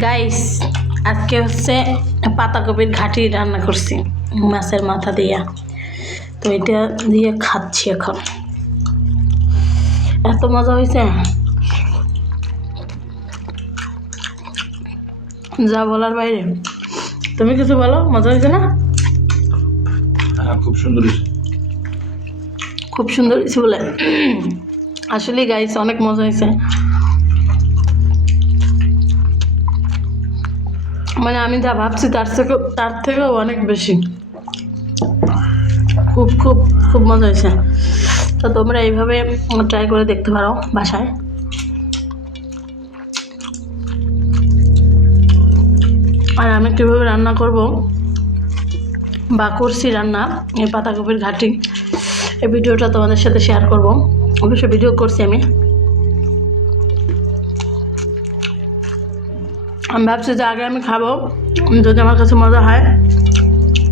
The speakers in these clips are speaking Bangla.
গাইস, আজকে হচ্ছে পাতাকপির ঘাটি রান্না করছি মাছের মাথা দিয়া। তো এটা দিয়ে খাচ্ছি এখন। এত মজা হয়েছে, যা বলার বাইরে। তুমি কিছু বলো, মজা হয়েছে না? খুব সুন্দর হয়েছে। খুব সুন্দর হয়েছে বলে আসলে গাইস অনেক মজা হয়েছে। মানে আমি যা ভাবছি তার থেকেও অনেক বেশি। খুব খুব খুব মজা হয়েছে। তো তোমরা এইভাবে ট্রাই করে দেখতে পারো বাসায়। আর আমি কীভাবে রান্না করব বা করছি রান্না এই পাতাকপির ঘাটি, এই ভিডিওটা তোমাদের সাথে শেয়ার করব। অবশ্যই ভিডিও করছি আমি ভাবছি যে আগে আমি খাবো, যদি আমার কাছে মজা হয়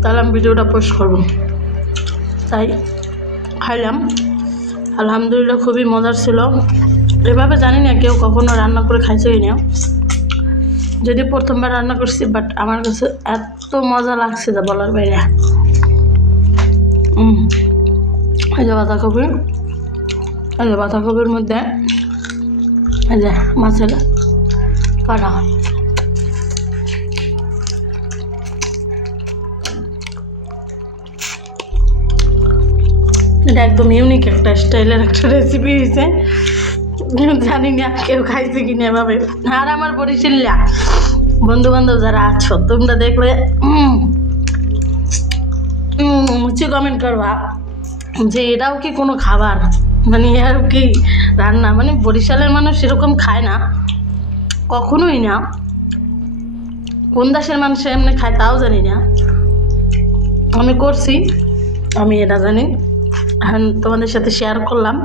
তাহলে আমি ভিডিওটা পোস্ট করব। তাই খাইলাম, আলহামদুলিল্লাহ খুবই মজার ছিল। এভাবে জানি না কেউ কখনো রান্না করে খাইছে কি না, যদি প্রথমবার রান্না করছি, বাট আমার কাছে এত মজা লাগছে যা বলার বাইরে। এই যে বাঁধাকপি, এই যে বাঁধাকপির মধ্যে এই যে মাছের কাটা। এটা একদম ইউনিক একটা স্টাইলের একটা রেসিপি হয়েছে। জানি না কেউ খাইছে কিনা এভাবে। আর আমার বরিশালিয়া বন্ধু বান্ধব যারা আছো, তোমরা দেখলে মুচি কমেন্ট করবা যে এটাও কি কোনো খাবার, মানে এর কি রান্না। মানে বরিশালের মানুষ এরকম খায় না, কখনোই না। কোন দেশের মানুষ এমনি খায় তাও জানি না। আমি করছি, আমি এটা জানি, এখন তোমাদের সাথে শেয়ার করলাম।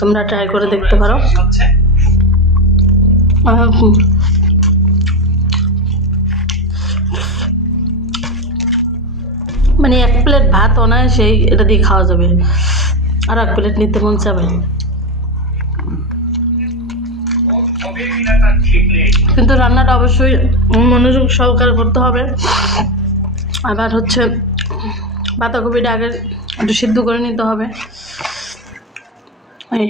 তোমরা ট্রাই করে দেখতে পারো। মানে এক প্লেট ভাত অনায়াসেই এটা দিয়ে খাওয়া যাবে, আর এক প্লেট নিতে মন চাবে। কিন্তু রান্নাটা অবশ্যই মনোযোগ সহকারে করতে হবে। আবার হচ্ছে বাঁধাকপিটা আগে একটু সিদ্ধ করে নিতে হবে। এই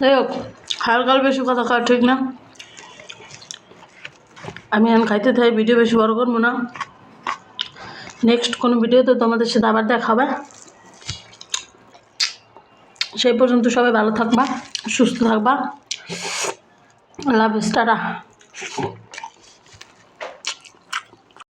যাই হোক, হালকা বেশি কথা খাওয়া ঠিক না। আমি এখন খাইতে থাই, ভিডিও বেশি বড় করবো না। নেক্সট কোনো ভিডিওতে তোমাদের সাথে আবার দেখা হবে। সেই পর্যন্ত সবাই ভালো থাকবা, সুস্থ থাকবা। আল্লাহ হাফেজ, টাটা।